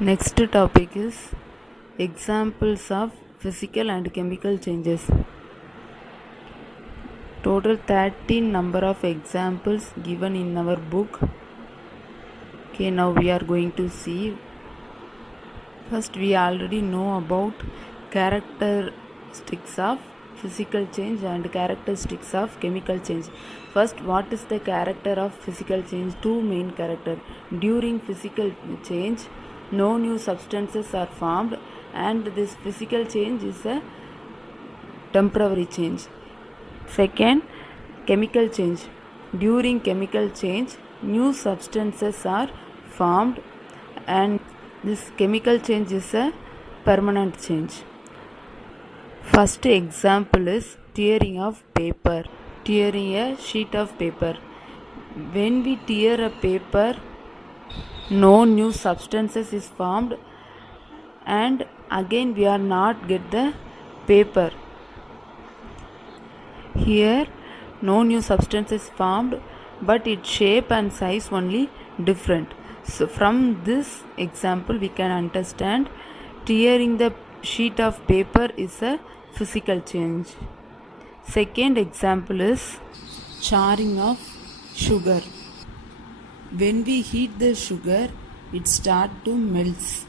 Next topic is examples of physical and chemical changes. Total 13 number of examples given in our book. Okay, now we are going to see. First, we already know about characteristics of physical change and characteristics of chemical change. First, what is the character of physical change? Two main character. During physical change, no new substances are formed, and this physical change is a temporary change. Second, chemical change. During chemical change, new substances are formed, and this chemical change is a permanent change. First example is tearing of paper. Tearing a sheet of paper. When we tear a paper, no new substances is formed, and again we are not get the paper. Here no new substance is formed, but its shape and size only different. So from this example we can understand tearing the sheet of paper is a physical change. Second example is charring of sugar. When we heat the sugar, it start to melt.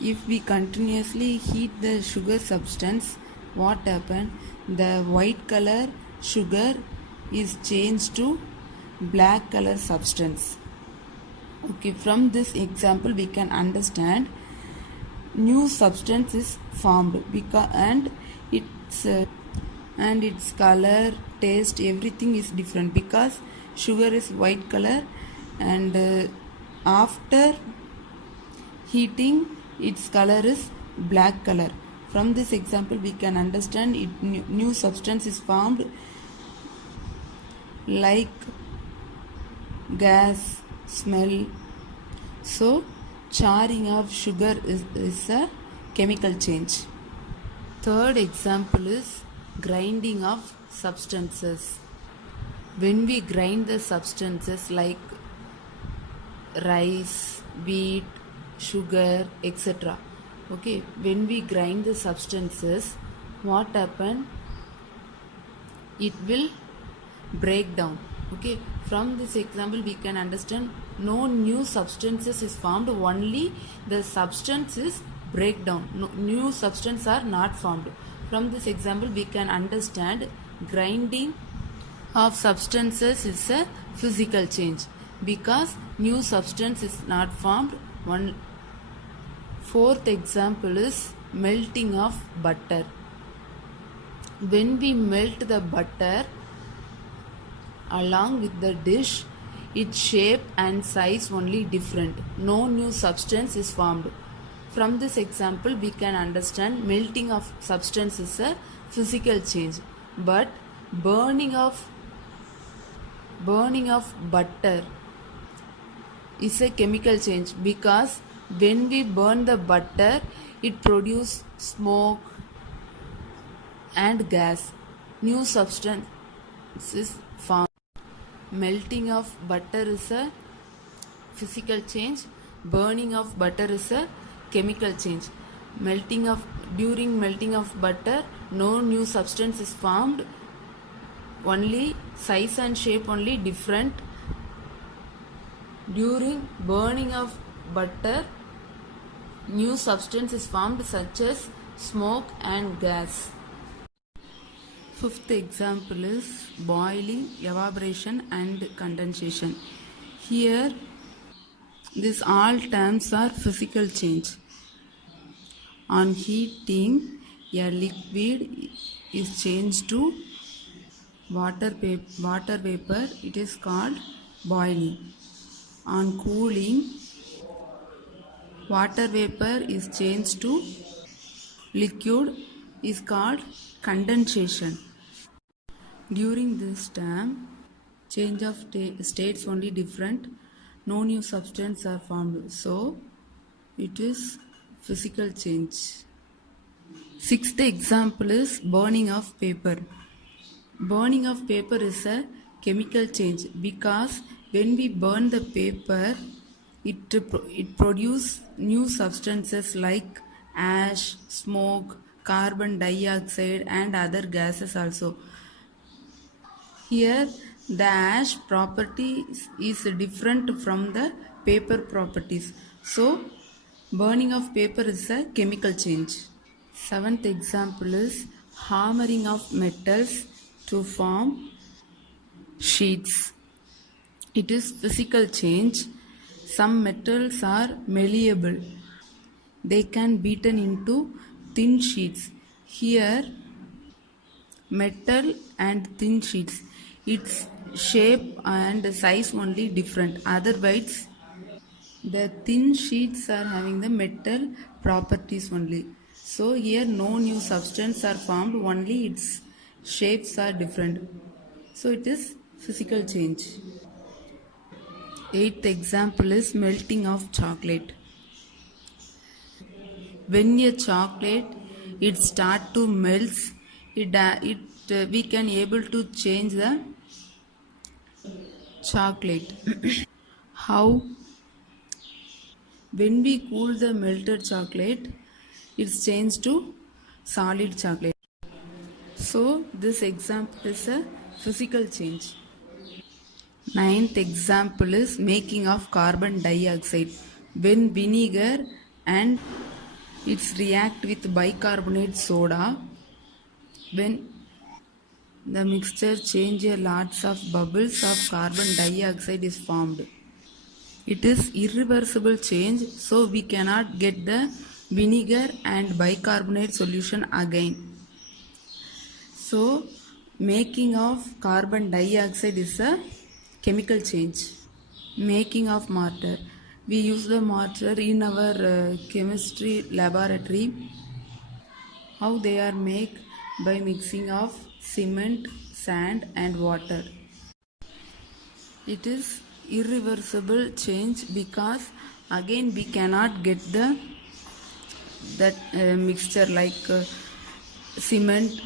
If we continuously heat the sugar substance, what happen? The white color sugar is changed to black color substance. Okay, from this example we can understand new substance is formed and its color, taste, everything is different because sugar is white color, and after heating its color is black color. From this example we can understand new substance is formed like gas, smell. So charring of sugar is a chemical change. Third example is grinding of substances. When we grind the substances like rice, wheat, sugar, etc. Okay, when we grind the substances, what happen? It will break down. Okay, from this example we can understand no new substances is formed, only the substance is break down. No, new substances are not formed. From this example we can understand grinding of substances is a physical change because new substance is not formed. Fourth example is melting of butter. When we melt the butter along with the dish, its shape and size only different. No new substance is formed. From this example we can understand melting of substance is a physical change, but burning of butter is a chemical change because when we burn the butter, it produces smoke and gas. New substance is formed. Melting of butter is a physical change. Burning of butter is a chemical change. During melting of butter, no new substance is formed. Only size and shape only different. During burning of butter, new substance is formed such as smoke and gas. Fifth example is boiling, evaporation and condensation. Here these all terms are physical change. On heating, a liquid is changed to water vapor, it is called boiling. On cooling, water vapor is changed to liquid, is called condensation. During this time, change of states only different, no new substance are formed, so it is physical change. Sixth example is burning of paper. Burning of paper is a chemical change because when we burn the paper, It produces new substances like ash, smoke, carbon dioxide, and other gases also. Here, the ash property is different from the paper properties. So, burning of paper is a chemical change. Seventh example is hammering of metals to form sheets. It is physical change. Some metals are malleable. They can be beaten into thin sheets. Here, metal and thin sheets. Its shape and size only different. Otherwise, the thin sheets are having the metal properties only. So here no new substance are formed, only its shapes are different. So it is physical change. Eighth example is melting of chocolate. When a chocolate it start to melt, we can able to change the chocolate. How? When we cool the melted chocolate, it's changed to solid chocolate. So this example is a physical change. Ninth example is making of carbon dioxide. When vinegar and it's react with bicarbonate soda, when the mixture changes, lots of bubbles of carbon dioxide is formed. It is irreversible change, so we cannot get the vinegar and bicarbonate solution again. So making of carbon dioxide is a chemical change. Making of mortar. We use the mortar in our chemistry laboratory. How they are made? By mixing of cement, sand and water. It is irreversible change because again we cannot get that mixture like cement,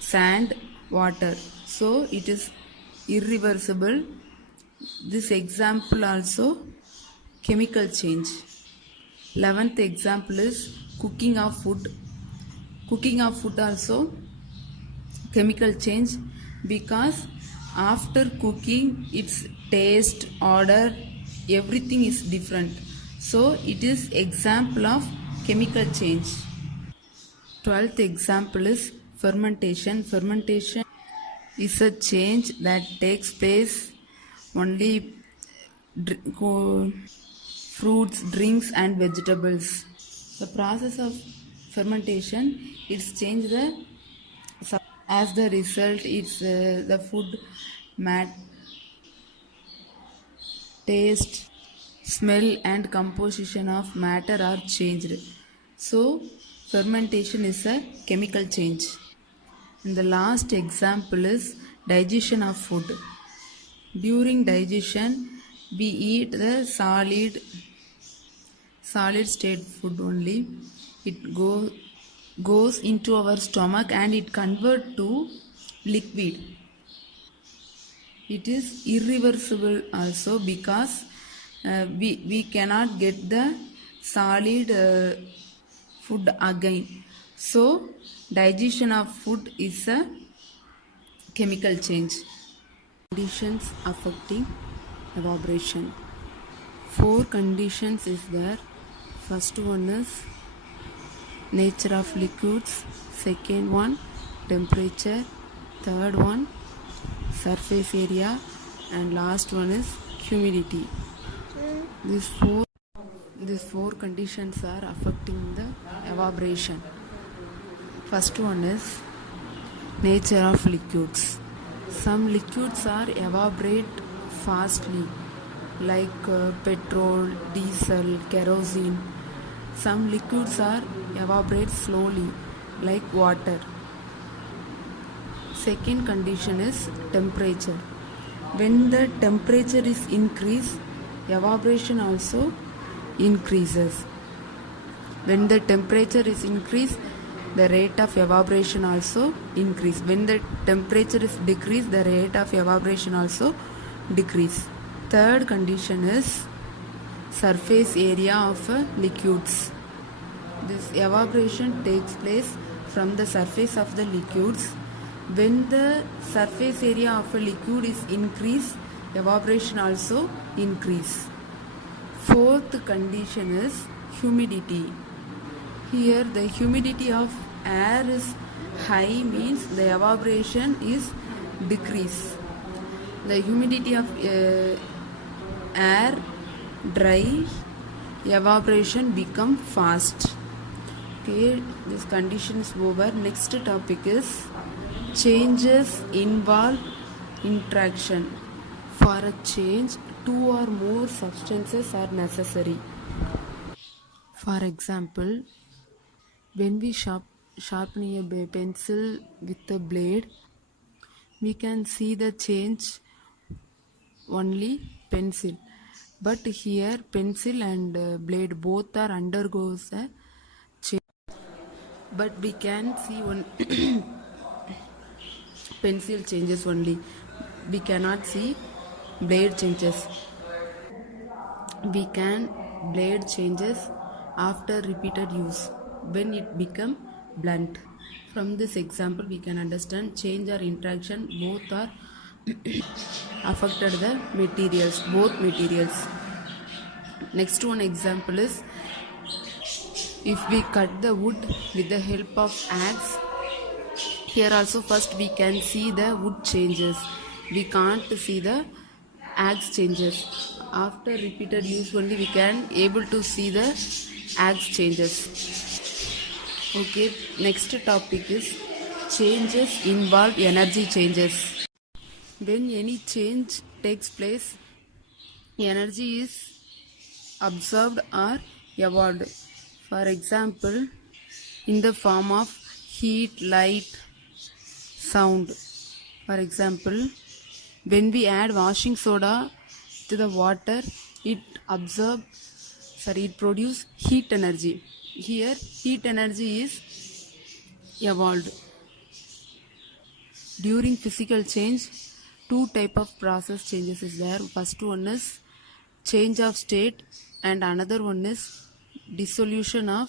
sand, water. So it is irreversible. This example also chemical change. 11th example is cooking of food. Cooking of food also chemical change because after cooking its taste, odor, everything is different. So it is example of chemical change. 12th example is fermentation. Fermentation is a change that takes place only fruits, drinks and vegetables. The process of fermentation it's change the as the result it's the food taste, smell and composition of matter are changed. So fermentation is a chemical change. And the last example is digestion of food. During digestion we eat the solid state food only. It goes into our stomach and it convert to liquid. It is irreversible also because we cannot get the solid food again. So digestion of food is a chemical change. Conditions affecting evaporation. 4 conditions is there. First one is nature of liquids, second one temperature, third one surface area and last one is humidity. These four conditions are affecting the evaporation. First one is nature of liquids. Some liquids are evaporate fastly like petrol, diesel, kerosene. Some liquids are evaporate slowly like water. Second condition is temperature. When the temperature is increased, evaporation also increases. When the temperature is increased, the rate of evaporation also increase. When the temperature is decreased, the rate of evaporation also decrease. Third condition is surface area of liquids. This evaporation takes place from the surface of the liquids. When the surface area of a liquid is increased, evaporation also increase. Fourth condition is humidity. Here the humidity of air is high, means the evaporation is decrease. The humidity of air dry, evaporation become fast. Okay, this condition is over. Next topic is changes involve interaction. For a change, two or more substances are necessary. For example, when we sharpen a pencil with a blade, we can see the change only pencil. But here pencil and blade both are undergoes a change. But we can see one pencil changes only. We cannot see blade changes. We can blade changes after repeated use when it become blunt. From this example we can understand change or interaction both are affected the materials, both materials. Next one example is, if we cut the wood with the help of axe, here also first we can see the wood changes, we can't see the axe changes. After repeated use only we can able to see the axe changes. Okay, next topic is changes involve energy changes. When any change takes place, energy is absorbed or evolved. For example, in the form of heat, light, sound. For example, when we add washing soda to the water, it produce heat energy. Here heat energy is evolved. During physical change, two type of process changes is there. First one is change of state and another one is dissolution of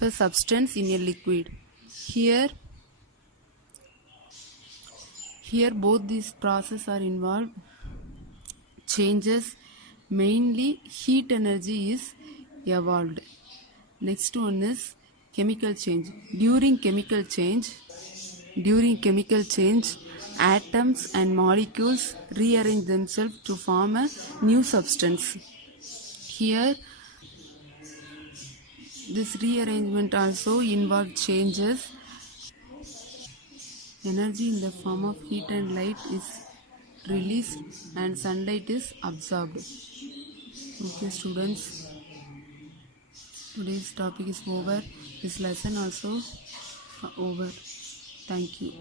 a substance in a liquid. Here both these processes are involved. Changes, mainly heat energy is evolved. Next one is chemical change. During chemical change, atoms and molecules rearrange themselves to form a new substance. Here, this rearrangement also involves changes. Energy in the form of heat and light is released and sunlight is absorbed. Okay, students, today's topic is over. This lesson also over. Thank you.